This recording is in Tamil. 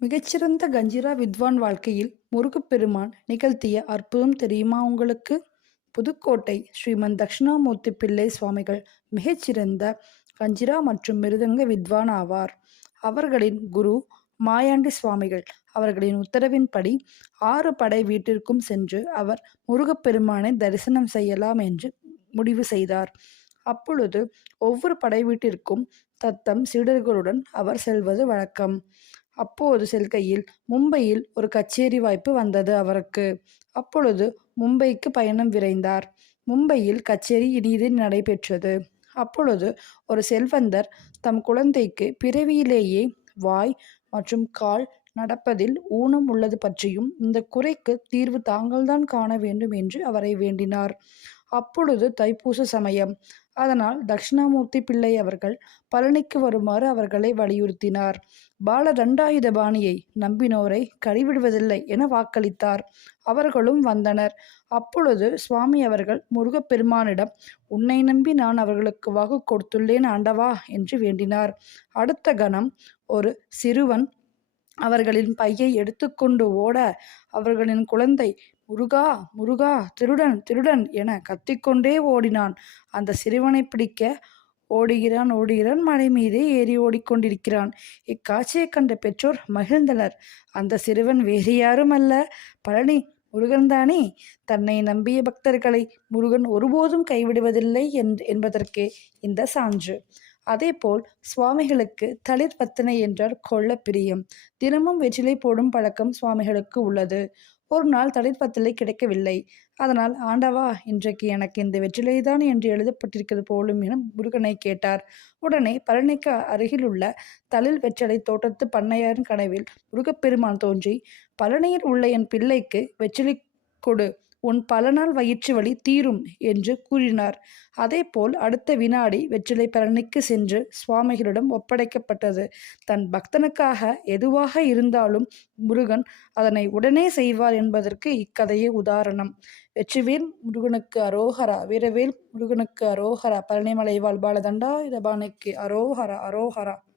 மிகச்சிறந்த கஞ்சிரா வித்வான் வாழ்க்கையில் முருகப்பெருமான் நிகழ்த்திய அற்புதம் தெரியுமா உங்களுக்கு? புதுக்கோட்டை ஸ்ரீமன் தக்ஷணாமூர்த்தி பிள்ளை சுவாமிகள் மிகச்சிறந்த கஞ்சிரா மற்றும் மிருதங்க வித்வான் ஆவார். அவர்களின் குரு மாயாண்டி சுவாமிகள் அவர்களின் உத்தரவின்படி 6 படை வீட்டிற்கும் சென்று அவர் முருகப்பெருமானை தரிசனம் செய்யலாம் என்று முடிவு செய்தார். அப்பொழுது ஒவ்வொரு படை வீட்டிற்கும் தத்தம் சீடர்களுடன் அவர் செல்வது வழக்கம். அப்போது செல்கையில் மும்பையில் ஒரு கச்சேரி வாய்ப்பு வந்தது அவருக்கு. அப்பொழுது மும்பைக்கு பயணம் விரைந்தார். மும்பையில் கச்சேரி இனிதே நடைபெற்றது. அப்பொழுது ஒரு செல்வந்தர் தம் குழந்தைக்கு பிறவியிலேயே வாய் மற்றும் கால் நடப்பதில் ஊனம் உள்ளது பற்றியும் இந்த குறைக்கு தீர்வு தாங்கள்தான் காண வேண்டும் என்று அவரை வேண்டினார். அப்பொழுது தைப்பூச சமயம். அதனால் தக்ஷணாமூர்த்தி பிள்ளை அவர்கள் பழனிக்கு வருமாறு அவர்களை வலியுறுத்தினார். பாலதண்டாயுதபாணியை நம்பினோரை கைவிடுவதில்லை என வாக்களித்தார். அவர்களும் வந்தனர். அப்பொழுது சுவாமி அவர்கள் முருகப்பெருமானிடம், உன்னை நம்பி நான் அவர்களுக்கு வாக்கு கொடுத்துள்ளேன் ஆண்டவா என்று வேண்டினார். அடுத்த கணம் ஒரு சிறுவன் அவர்களின் பையை எடுத்துக்கொண்டு ஓட, அவர்களின் குழந்தை முருகா முருகா திருடன் திருடன் என கத்திக்கொண்டே ஓடினான். அந்த சிறுவனை பிடிக்க ஓடுகிறான் ஓடுகிறான், மலை மீதே ஏறி ஓடிக்கொண்டிருக்கிறான். இக்காட்சியைக் கண்ட பெற்றோர் மகிழ்ந்தனர். அந்த சிறுவன் வேறு யாரும் அல்ல, பழனி முருகன்தானே. தன்னை நம்பிய பக்தர்களை முருகன் ஒருபோதும் கைவிடுவதில்லை என்பதற்கே இந்த சான்று. அதேபோல் சுவாமிகளுக்கு தளிர் பத்தனை என்றால் கொள்ள பிரியம். தினமும் வெற்றிலை போடும் பழக்கம் சுவாமிகளுக்கு உள்ளது. ஒரு நாள் தளிர் பத்தலை கிடைக்கவில்லை. அதனால், ஆண்டவா, இன்றைக்கு எனக்கு இந்த வெற்றிலைதான் என்று எழுதப்பட்டிருக்கிறது போலும் என முருகனை கேட்டார். உடனே பழனிக்கு அருகிலுள்ள தளிர் வெற்றிலை தோட்டத்து பண்ணையாரின் கனவில் முருகப்பெருமான் தோன்றி, பழனியில் உள்ள என் பிள்ளைக்கு வெற்றிலை கொடு, உன் பல நாள் வயிற்று வலி தீரும் என்று கூறினார். அதேபோல் அடுத்த வினாடி வெற்றிலை பழனிக்கு சென்று சுவாமிகளிடம் ஒப்படைக்கப்பட்டது. தன் பக்தனுக்காக எதுவாக இருந்தாலும் முருகன் அதனை உடனே செய்வார் என்பதற்கு இக்கதையே உதாரணம். வெற்றிவேல் முருகனுக்கு அரோகரா, வீரவேல் முருகனுக்கு அரோகரா, பழனிமலை வாழ் பாலதண்டாயுதபாணிக்கு அரோகரா அரோகரா.